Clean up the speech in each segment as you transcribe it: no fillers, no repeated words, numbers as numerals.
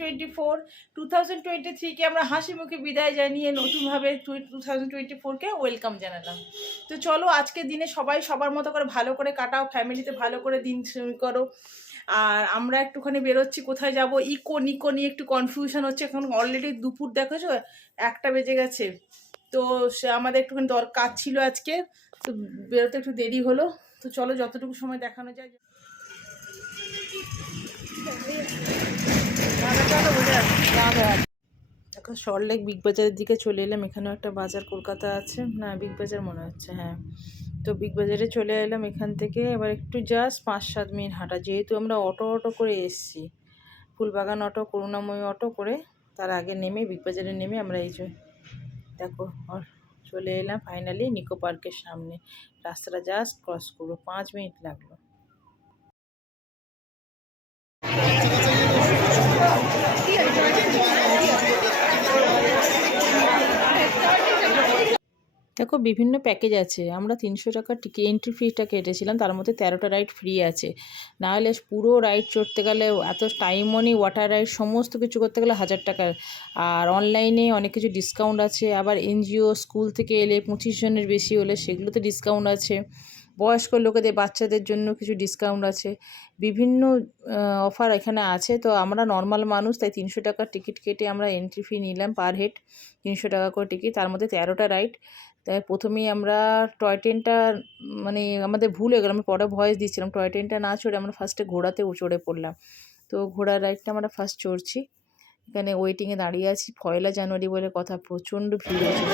2023কে আমরা হাসি মুখে বিদায় জানিয়ে নতুনভাবে 2024কে ওয়েলকাম জানালাম। তো চলো আজকের দিনে সবাই সবার মতো করে ভালো করে কাটাও, ফ্যামিলিতে ভালো করে দিন করো। আর আমরা একটুখানি বেরোচ্ছি, কোথায় যাব ইকো নিকো নিয়ে একটু কনফিউশন হচ্ছে। এখন অলরেডি দুপুর দেখেছো 1টা বেজে গেছে। তো সে আমাদের একটুখানি কাজ ছিল আজকে, তো বেরোতে একটু দেরি হলো। তো চলো যতটুকু সময় দেখানো যায়। এখন সল্টলেক বিগ বাজারের দিকে চলে এলাম। এখানেও একটা বাজার কলকাতা আছে না, বিগ বাজার মনে হচ্ছে, হ্যাঁ। তো বিগ বাজারে চলে এলাম এখান থেকে। এবার একটু জাস্ট 5-7 মিনিট হাঁটা, যেহেতু আমরা অটো করে এসছি, ফুলবাগান অটো, করুণাময়ী অটো করে। তার আগে নেমে বিগ বাজারে নেমে আমরা এই যে দেখো চলে এলাম ফাইনালি নিকো পার্কের সামনে। রাস্তাটা জাস্ট ক্রস করবো, 5 মিনিট লাগলো। দেখো বিভিন্ন প্যাকেজ আছে। আমরা 300 টাকার টিকিট এন্ট্রি ফিটা কেটেছিলাম, তার মধ্যে 13টা রাইড ফ্রি আছে। নাহলে পুরো রাইড চড়তে গেলে এত টাইম মানি, ওয়াটার রাইড সমস্ত কিছু করতে গেলে 1000 টাকা। আর অনলাইনে অনেক কিছু ডিসকাউন্ট আছে। আবার এনজিও স্কুল থেকে এলে 25 জনের বেশি হলে সেগুলোতে ডিসকাউন্ট আছে। বয়স্ক লোকেদের, বাচ্চাদের জন্য কিছু ডিসকাউন্ট আছে। বিভিন্ন অফার এখানে আছে। তো আমরা নর্মাল মানুষ, তাই 300 টাকার টিকিট কেটে আমরা এন্ট্রি ফি নিলাম পার হেড 300 টাকা করে টিকিট। তার মধ্যে 13টা রাইড। তাই প্রথমেই আমরা টয় ট্রেনটা, মানে আমাদের ভুল হয়ে গেল, আমরা পরে ভয়েস দিচ্ছিলাম, টয় ট্রেনটা না চড়ে আমরা ফার্স্টে ঘোড়াতে চড়ে পড়লাম। তো ঘোড়ার রাইডটা আমরা ফার্স্ট চড়ছি। এখানে ওয়েটিংয়ে দাঁড়িয়ে আছি। 1 জানুয়ারি বলে কথা, প্রচণ্ড ভিড় হয়েছিল।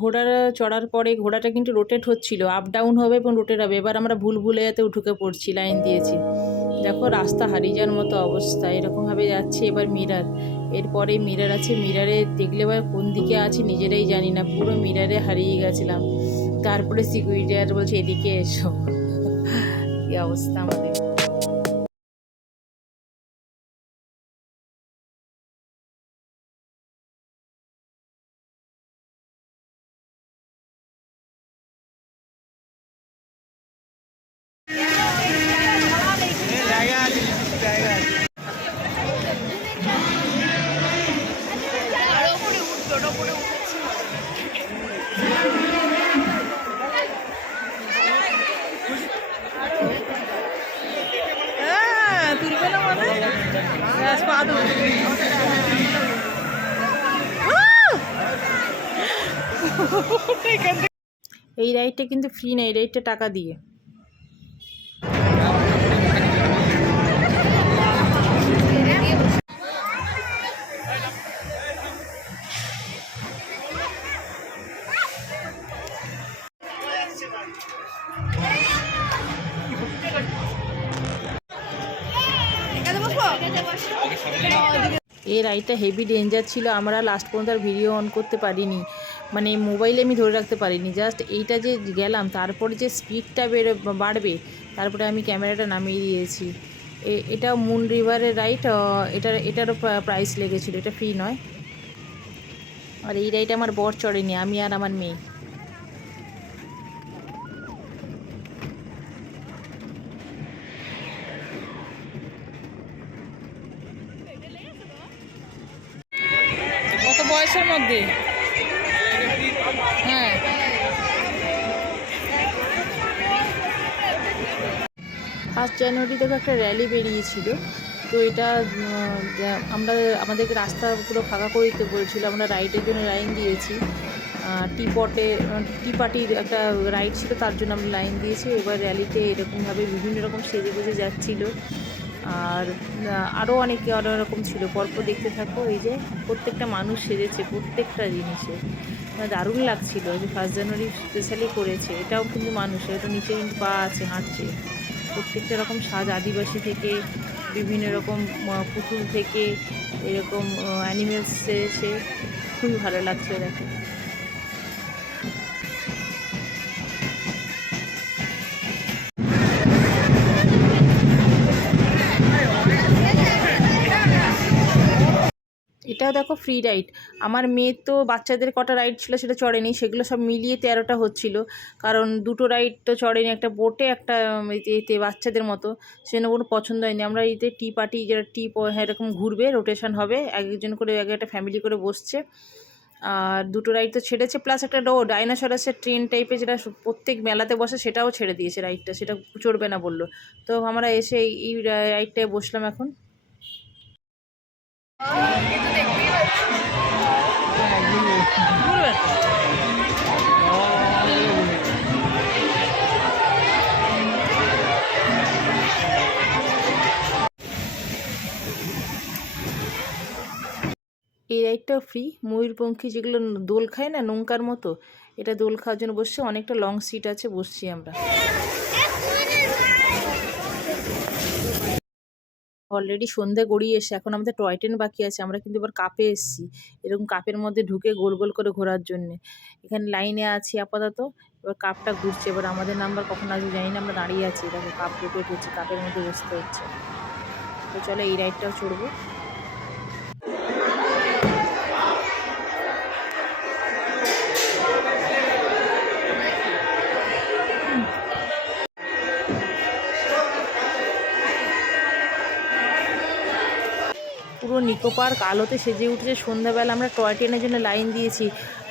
ঘোড়া চড়ার পরে ঘোড়াটা কিন্তু রোটেট হচ্ছিল, আপ ডাউন হবে এবং রোটেট হবে। এবার আমরা ভুলেতে ঢুকে পড়ছি, লাইন দিয়েছি। দেখো রাস্তা হারিয়ে যাওয়ার মতো অবস্থা, এরকমভাবে যাচ্ছে। এবার মিরার, এরপরে মিরার আছে। মিরারে দেখলে এবার কোন দিকে আছি নিজেরাই জানি না, পুরো মিরারে হারিয়ে গেছিলাম। তারপরে সিকিউরিটি আর বলছে এদিকে এসো। কি অবস্থা আমাদের। এই রাইডটা কিন্তু ফ্রি না, এই রাইডটা টাকা দিয়ে। এই রাইডটা হেভি ডেঞ্জার ছিল। আমরা লাস্ট পর্যন্ত আর ভিডিও অন করতে পারিনি, মানে মোবাইলে আমি ধরে রাখতে পারিনি। জাস্ট এইটা যে গেলাম, তারপরে যে স্পিডটা বাড়বে, তারপরে আমি ক্যামেরাটা নামিয়ে দিয়েছি। এটা মুন রিভারের রাইড। এটারও প্রাইস লেগেছিল, এটা ফ্রি নয়। আর এই রাইড আমার বর চড়েনি, আমি আর আমার মেয়ে। কত বয়সের মধ্যে? হ্যাঁ 1 জানুয়ারি থেকে একটা র্যালি বেরিয়েছিল। তো এটা আমরা আমাদেরকে রাস্তা পুরো ফাঁকা করে দিতে বলেছিল। আমরা রাইডের জন্য লাইন দিয়েছি। টি পার্টির একটা রাইড ছিল, তার জন্য আমরা লাইন দিয়েছি। এবার র্যালিতে এরকমভাবে বিভিন্ন রকম সেজে গুজে যাচ্ছিল। আর আরও অনেকে অনেক রকম ছিল, পরপর দেখতে থাকো। এই যে প্রত্যেকটা মানুষ সেজেছে প্রত্যেকটা জিনিসে, দারুণ লাগছিল। যে 1 জানুয়ারি স্পেশালি করেছে, এটাও কিন্তু মানুষ, এটা নিচে কিন্তু পা আছে, হাঁটছে। প্রত্যেকটা রকম সাজ, আদিবাসী থেকে বিভিন্ন রকম পুতুল থেকে এরকম অ্যানিমেলস এসে খুবই ভালো লাগছে দেখে। এটাও দেখো ফ্রি রাইড। আমার মেয়ের তো বাচ্চাদের কটা রাইড ছিল সেটা চড়েনি, সেগুলো সব মিলিয়ে 13টা হচ্ছিল। কারণ দুটো রাইড তো চড়েনি, একটা বোটে একটা এতে বাচ্চাদের মতো, সেজন্য কোনো পছন্দ হয়নি। আমরা এতে টি পার্টি, যেটা এরকম ঘুরবে, রোটেশন হবে, এক একজন করে এক একটা ফ্যামিলি করে বসছে। আর দুটো রাইড তো ছেড়েছে, প্লাস একটা ডাইনোসরাসের ট্রেন টাইপের যেটা প্রত্যেক মেলাতে বসে, সেটাও ছেড়ে দিয়েছে রাইডটা, সেটা চড়বে না বললো। তো আমরা এসে এই রাইডটায় বসলাম এখন। এই রাইডটাও ফ্রি। ময়ূরপঙ্খী যেগুলো দোল খায় না, নৌকার মতো, এটা দোল খাওয়ার জন্য বসছে। অনেকটা লং সিট আছে, বসছি আমরা। অলরেডি সন্ধে গড়িয়ে এসে এখন আমাদের টয় ট্রেন বাকি আছে। আমরা কিন্তু এবার কাপে এসেছি, এরকম কাপের মধ্যে ঢুকে গোল গোল করে ঘোরার জন্যে। এখানে লাইনে আছি আপাতত, এবার কাপটা ঘুরছে। এবার আমাদের নাম্বার কখন আসবে জানি না, আমরা দাঁড়িয়ে আছি, দেখো কাপ রোটেট হচ্ছে, কাপের মধ্যে বসতে হচ্ছে। তো চলো এই রাইডটাও চড়বো। পুরো নিকো পার্ক আলোতে সেজে উঠেছে সন্ধ্যাবেলা। আমরা টয় ট্রেনের জন্য লাইন দিয়েছি,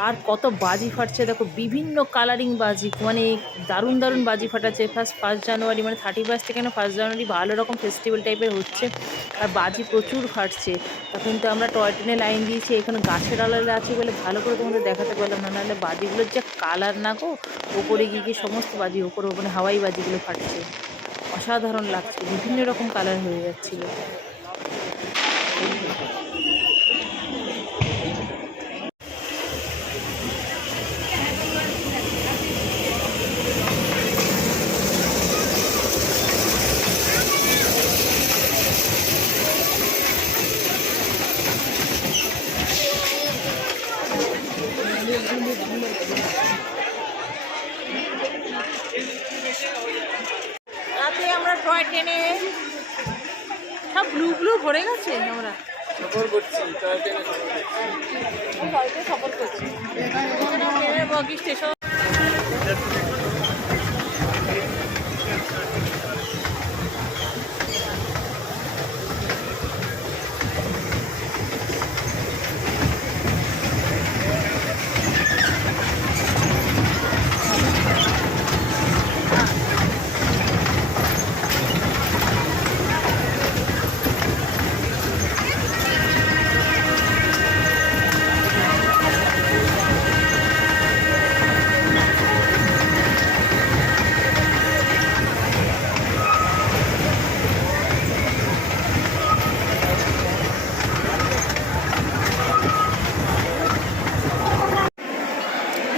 আর কত বাজি ফাটছে দেখো, বিভিন্ন কালারিং বাজি, মানে দারুণ দারুণ বাজি ফাটাচ্ছে। ফার্স্ট জানুয়ারি মানে 31 থেকে না 1 জানুয়ারি ভালো রকম ফেস্টিভ্যাল টাইপের হচ্ছে, আর বাজি প্রচুর ফাটছে। তখন তো আমরা টয় ট্রেনে লাইন দিয়েছি, এখানে গাছের আড়ালে আছে বলে ভালো করে তোমাদের দেখাতে পারলাম না, নাহলে বাজিগুলোর যে কালার না গো, ওপরে গিয়ে গিয়ে সমস্ত বাজি ওপরে, মানে হাওয়াই বাজিগুলো ফাটছে, অসাধারণ লাগছে, বিভিন্ন রকম কালার হয়ে যাচ্ছিলো। রাতে আমরা টয় ট্রেনে সব ব্লু ব্লু ভরে গেছে, আমরা সফর করছি, টয় ট্রেনে সফর করছি। বগি স্টেশন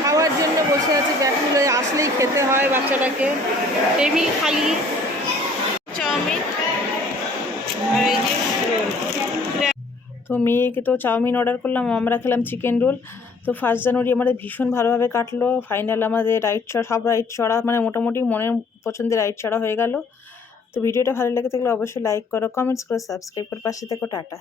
খাওয়ার জন্য বসে আছে, জ্যাঠুলে আসলেই খেতে হয় বাচ্চাটাকে। টেবিল খালি, চাউমিন আর এই যে রোল। তো মেয়েকে তো চাউমিন অর্ডার করলাম, আমরা খেলাম চিকেন রোল। তো 1 জানুয়ারি আমাদের ভীষণ ভালোভাবে কাটলো। ফাইনাল আমাদের রাইড চড়া, সব রাইড চড়া, মানে মোটামুটি মনের পছন্দের রাইড চড়া হয়ে গেল। তো ভিডিওটা ভালো লেগে থাকলে অবশ্যই লাইক করো, কমেন্টস করো, সাবস্ক্রাইব করো, পাশে থেকো। টাটা।